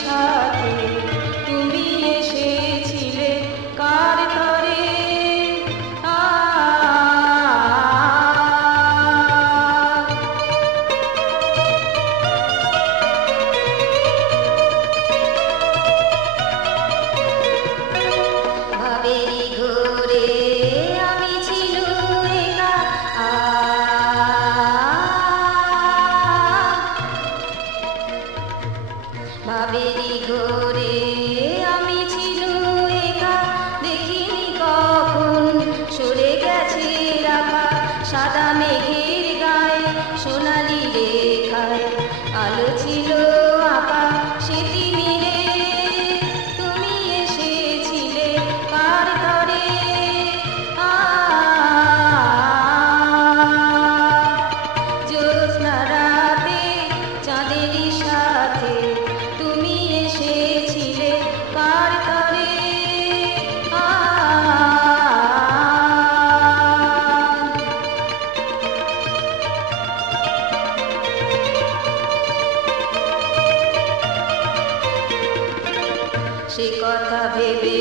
সাথে তুমি এসেছিলে কার তরে ভাবেরি ঘোরে আমি ছিল একা ভাবেরি ঘোরে আমি ছিল একা দেখিনি কখন সরে গেছে রাখা সাদা মেঘের গায়ে সোনালি রেখায় আলো ছিল আঁকা সেটি মিলে তুমি এসেছিলে কার তরে জ্যোৎস্না রাতে চাঁদেরই সাথে তুমি এসেছিলে কার তরে সে কথা ভেবে